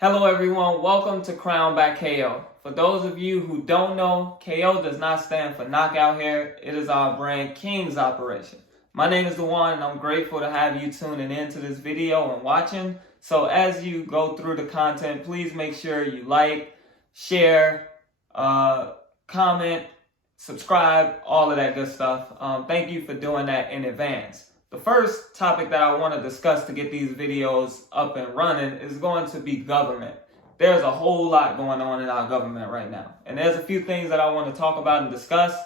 Hello everyone, welcome to Crown by KO. For those of you who don't know, KO does not stand for Knockout Hair. It is our brand King's operation. My name is Dewan and I'm grateful to have you tuning into this video and watching. So as you go through the content, please make sure you like, share, comment, subscribe, all of that good stuff. Thank you for doing that in advance. The first topic that I want to discuss to get these videos up and running is going to be government. There's a whole lot going on in our government right now. And there's a few things that I want to talk about and discuss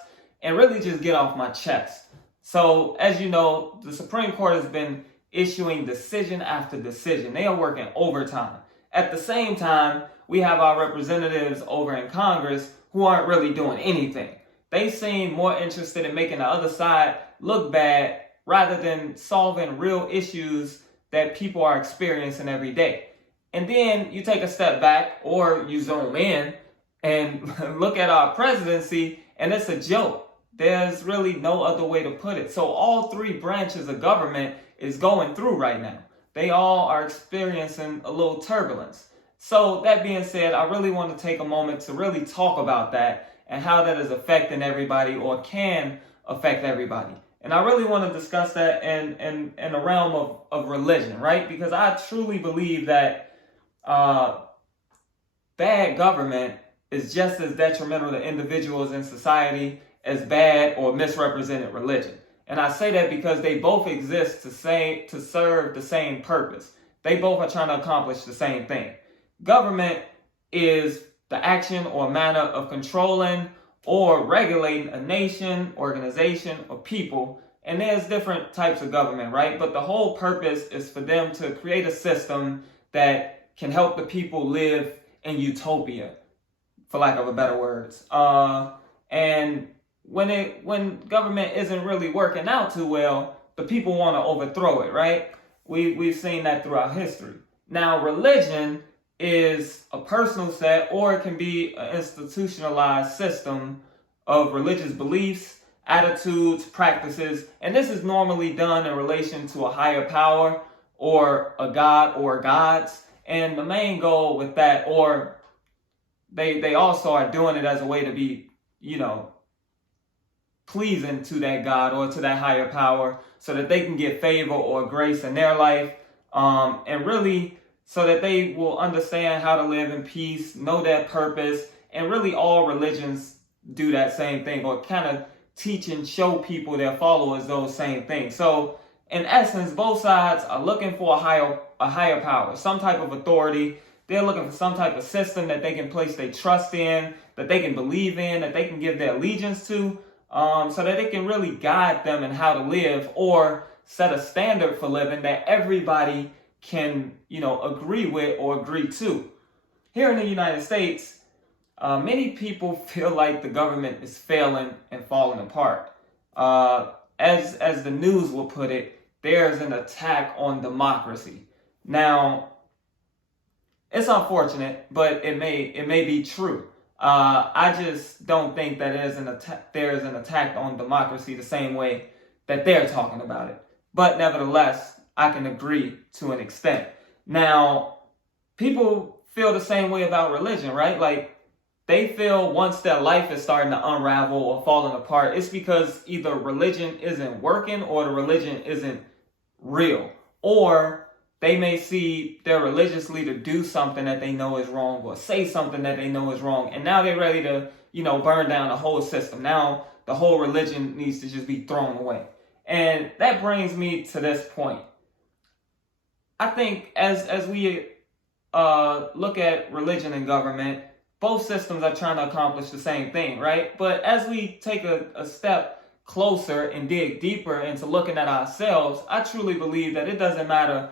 and really just get off my chest. So, as you know, the Supreme Court has been issuing decision after decision. They are working overtime. At the same time, we have our representatives over in Congress who aren't really doing anything. They seem more interested in making the other side look bad rather than solving real issues that people are experiencing every day. And then you take a step back or you zoom in and look at our presidency and it's a joke. There's really no other way to put it. So all three branches of government is going through right now. They all are experiencing a little turbulence. So that being said, I really want to take a moment to really talk about that and how that is affecting everybody or can affect everybody. And I really want to discuss that in the realm of religion, right? Because I truly believe that bad government is just as detrimental to individuals in society as bad or misrepresented religion. And I say that because they both exist to serve the same purpose. They both are trying to accomplish the same thing. Government is the action or manner of controlling or regulating a nation, organization, or people. And there's different types of government, right? But the whole purpose is for them to create a system that can help the people live in utopia, for lack of a better words. And when government isn't really working out too well, the people want to overthrow it, right? We've seen that throughout history. Now, religion is a personal set, or it can be an institutionalized system of religious beliefs, attitudes, practices, and this is normally done in relation to a higher power or a god or gods. And the main goal with that, or they also are doing it as a way to be, pleasing to that God or to that higher power so that they can get favor or grace in their life, and really so that they will understand how to live in peace, know their purpose, and really all religions do that same thing, or kind of teach and show people, their followers, those same things. So in essence, both sides are looking for a higher power, some type of authority. They're looking for some type of system that they can place their trust in, that they can believe in, that they can give their allegiance to, so that it can really guide them in how to live or set a standard for living that everybody can, agree with or agree to. Here in the United States, many people feel like the government is failing and falling apart. As the news will put it, there's an attack on democracy. Now, it's unfortunate, but it may be true. I just don't think that there is an attack on democracy the same way that they're talking about it. But nevertheless, I can agree to an extent. Now, people feel the same way about religion, right? Like, they feel once their life is starting to unravel or falling apart, it's because either religion isn't working or the religion isn't real. Or they may see their religious leader do something that they know is wrong or say something that they know is wrong. And now they're ready to, burn down the whole system. Now the whole religion needs to just be thrown away. And that brings me to this point. I think as we look at religion and government, both systems are trying to accomplish the same thing, right? But as we take a step closer and dig deeper into looking at ourselves, I truly believe that it doesn't matter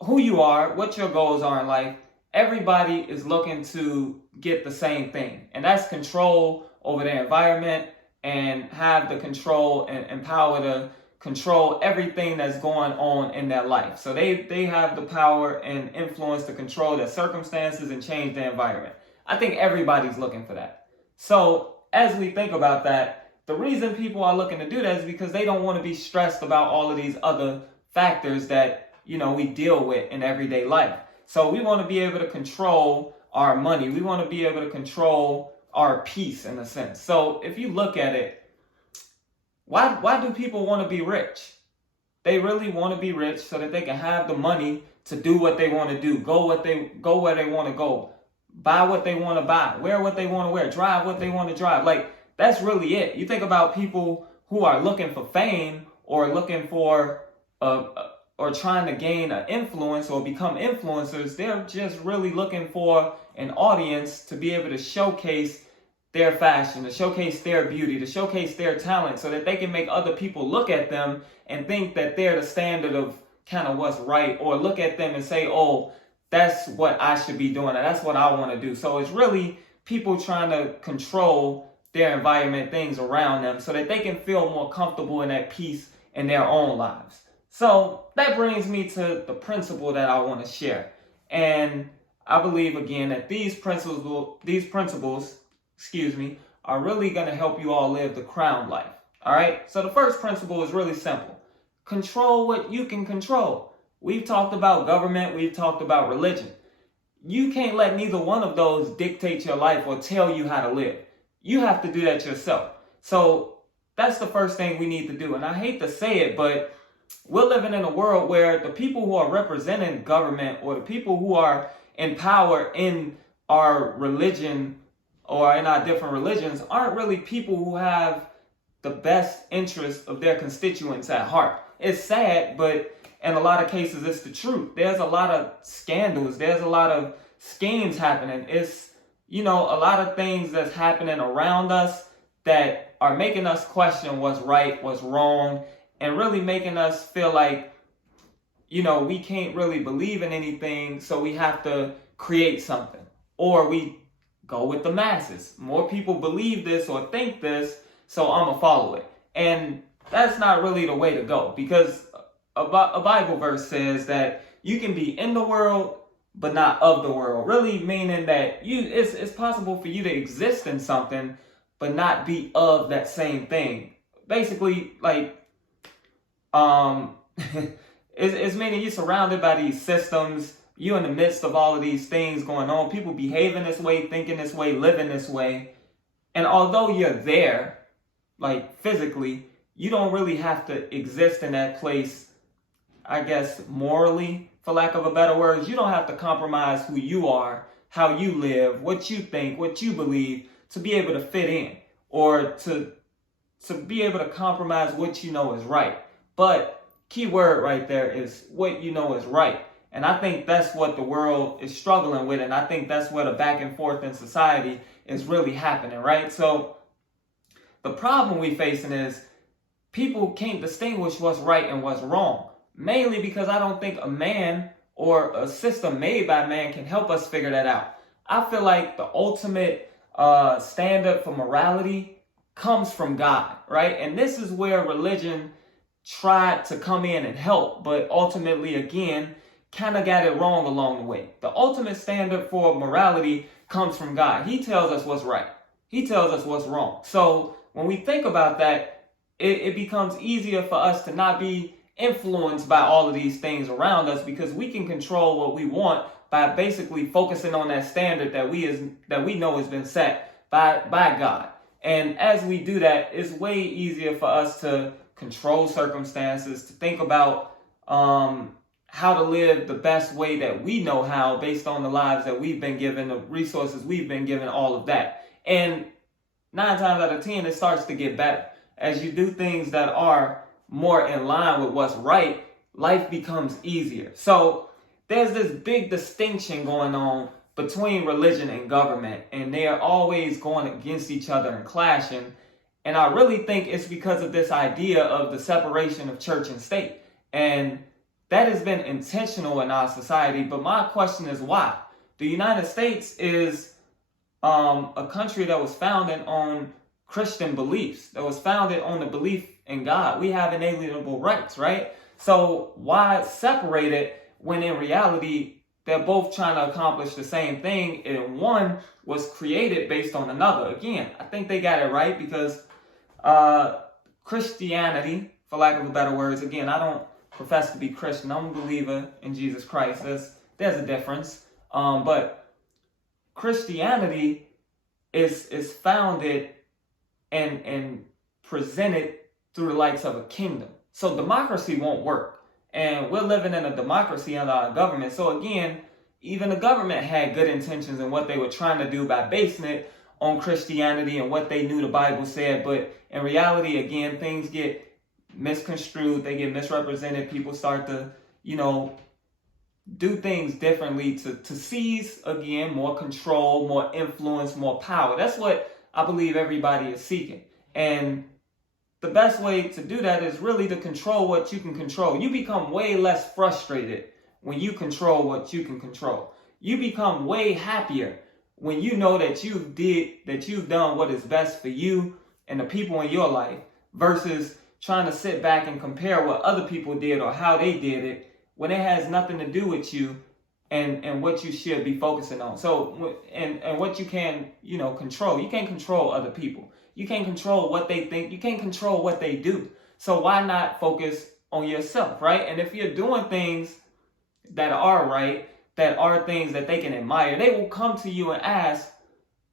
who you are, what your goals are in life. Everybody is looking to get the same thing, and that's control over their environment and have the control and power to control everything that's going on in their life. So they have the power and influence to control their circumstances and change their environment. I think everybody's looking for that. So as we think about that, the reason people are looking to do that is because they don't want to be stressed about all of these other factors that we deal with in everyday life. So we want to be able to control our money. We want to be able to control our peace in a sense. So if you look at it, why do people want to be rich? They really want to be rich so that they can have the money to do what they want to do, go where they want to go, buy what they want to buy, wear what they want to wear, drive what they want to drive. Like, that's really it. You think about people who are looking for fame or looking for or trying to gain an influence or become influencers. They're just really looking for an audience to be able to showcase their fashion, to showcase their beauty, to showcase their talent so that they can make other people look at them and think that they're the standard of kind of what's right, or look at them and say, oh, that's what I should be doing, and that's what I want to do. So it's really people trying to control their environment, things around them, so that they can feel more comfortable and at peace in their own lives. So that brings me to the principle that I want to share. And I believe, again, that these principles, are really going to help you all live the crown life. All right. So the first principle is really simple. Control what you can control. We've talked about government. We've talked about religion. You can't let neither one of those dictate your life or tell you how to live. You have to do that yourself. So that's the first thing we need to do. And I hate to say it, but we're living in a world where the people who are representing government or the people who are in power in our religion or in our different religions aren't really people who have the best interests of their constituents at heart. It's sad, but in a lot of cases, it's the truth. There's a lot of scandals. There's a lot of schemes happening. It's, a lot of things that's happening around us that are making us question what's right, what's wrong, and really making us feel like, we can't really believe in anything, so we have to create something. Or we go with the masses. More people believe this or think this, so I'm going to follow it. And that's not really the way to go, because a Bible verse says that you can be in the world, but not of the world. Really meaning that it's possible for you to exist in something, but not be of that same thing. Basically, like, it's meaning you're surrounded by these systems. You're in the midst of all of these things going on. People behaving this way, thinking this way, living this way. And although you're there, like physically, you don't really have to exist in that place, I guess, morally, for lack of a better word. You don't have to compromise who you are, how you live, what you think, what you believe, to be able to fit in, or to be able to compromise what you know is right. But key word right there is what you know is right. And I think that's what the world is struggling with. And I think that's where the back and forth in society is really happening, right? So the problem we're facing is people can't distinguish what's right and what's wrong. Mainly because I don't think a man or a system made by man can help us figure that out. I feel like the ultimate standard for morality comes from God, right? And this is where religion tried to come in and help, but ultimately, again, kind of got it wrong along the way. The ultimate standard for morality comes from God. He tells us what's right. He tells us what's wrong. So when we think about that, it becomes easier for us to not be influenced by all of these things around us, because we can control what we want by basically focusing on that standard that we know has been set by God. And as we do that, it's way easier for us to control circumstances, to think about how to live the best way that we know how, based on the lives that we've been given, the resources we've been given, all of that. And 9 times out of 10, it starts to get better. As you do things that are more in line with what's right, life becomes easier. So there's this big distinction going on between religion and government, and they are always going against each other and clashing. And I really think it's because of this idea of the separation of church and state. And that has been intentional in our society. But my question is why? The United States is a country that was founded on Christian beliefs, that was founded on the belief in God. We have inalienable rights, right? So why separate it when in reality they're both trying to accomplish the same thing, and one was created based on another? Again, I think they got it right, because Christianity, for lack of a better words, again, I don't profess to be Christian. I'm a believer in Jesus Christ. There's there's a difference. But Christianity is founded and presented through the likes of a kingdom. So democracy won't work. And we're living in a democracy under our government. So again, even the government had good intentions in what they were trying to do by basing it on Christianity and what they knew the Bible said. But in reality, again, things get misconstrued, they get misrepresented. People start to, do things differently to seize, again, more control, more influence, more power. That's what I believe everybody is seeking. And the best way to do that is really to control what you can control. You become way less frustrated when you control what you can control. You become way happier when you know that you've done what is best for you and the people in your life, versus trying to sit back and compare what other people did or how they did it when it has nothing to do with you and what you should be focusing on. So, and what you can, control. You can't control other people. You can't control what they think. You can't control what they do. So why not focus on yourself, right? And if you're doing things that are right, that are things that they can admire, they will come to you and ask,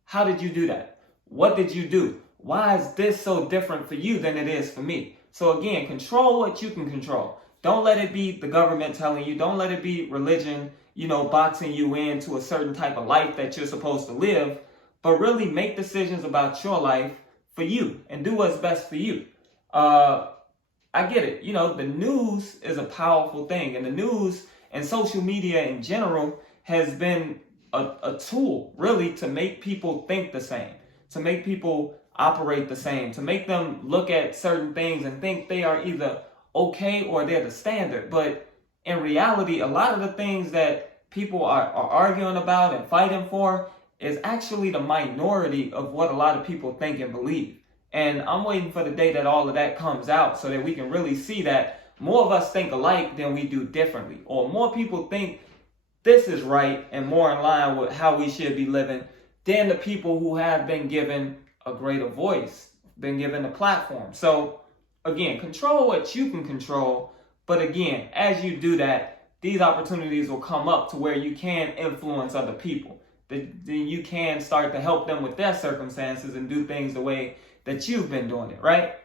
how did you do that? What did you do? Why is this so different for you than it is for me? So again, control what you can control. Don't let it be the government telling you. Don't let it be religion, boxing you into a certain type of life that you're supposed to live. But really make decisions about your life for you and do what's best for you. I get it. The news is a powerful thing. And the news and social media in general has been a tool, really, to make people think the same, to make people operate the same, to make them look at certain things and think they are either okay or they're the standard. But in reality, a lot of the things that people are arguing about and fighting for is actually the minority of what a lot of people think and believe. And I'm waiting for the day that all of that comes out so that we can really see that more of us think alike than we do differently, or more people think this is right and more in line with how we should be living than the people who have been given a greater voice, been given a platform. So again, control what you can control. But again, as you do that, these opportunities will come up to where you can influence other people. Then you can start to help them with their circumstances and do things the way that you've been doing it, right?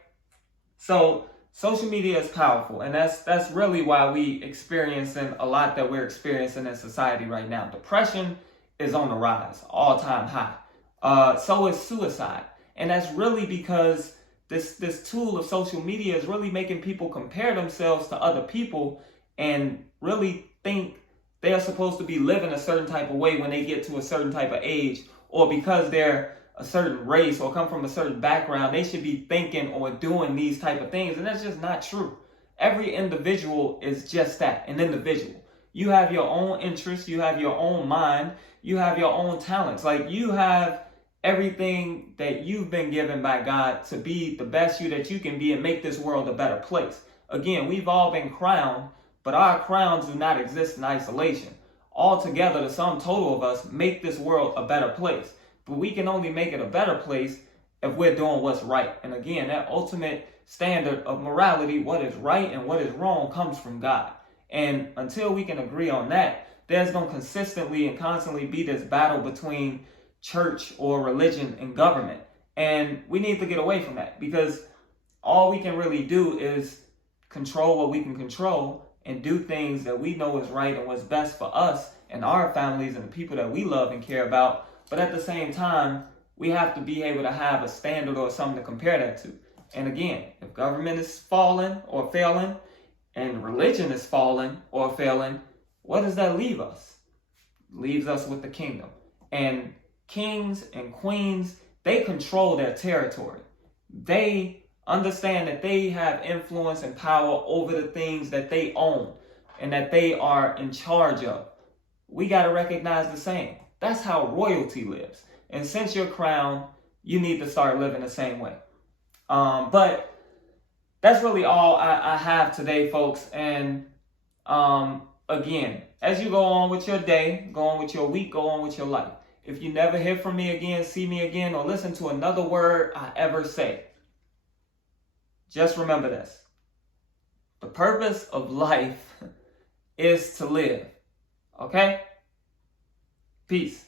So social media is powerful, and that's really why we experiencing a lot that we're experiencing in society right now. Depression is on the rise, all-time high. So is suicide. And that's really because this tool of social media is really making people compare themselves to other people and really think they are supposed to be living a certain type of way when they get to a certain type of age, or because they're a certain race or come from a certain background, they should be thinking or doing these type of things. And that's just not true. Every individual is just that, an individual. You have your own interests, you have your own mind, you have your own talents. Like, you have everything that you've been given by God to be the best you that you can be and make this world a better place. Again, we've all been crowned, but our crowns do not exist in isolation. Altogether, the sum total of us make this world a better place. But we can only make it a better place if we're doing what's right. And again, that ultimate standard of morality, what is right and what is wrong, comes from God. And until we can agree on that, there's going to consistently and constantly be this battle between church or religion and government. And we need to get away from that, because all we can really do is control what we can control and do things that we know is right and what's best for us and our families and the people that we love and care about. But at the same time, we have to be able to have a standard or something to compare that to. And again, if government is falling or failing and religion is falling or failing, what does that leave us? It leaves us with the kingdom. And kings and queens, they control their territory. They understand that they have influence and power over the things that they own and that they are in charge of. We got to recognize the same. That's how royalty lives. And since you're crowned, you need to start living the same way. But that's really all I have today, folks. And again, as you go on with your day, go on with your week, go on with your life. If you never hear from me again, see me again, or listen to another word I ever say, just remember this. The purpose of life is to live. Okay? Peace.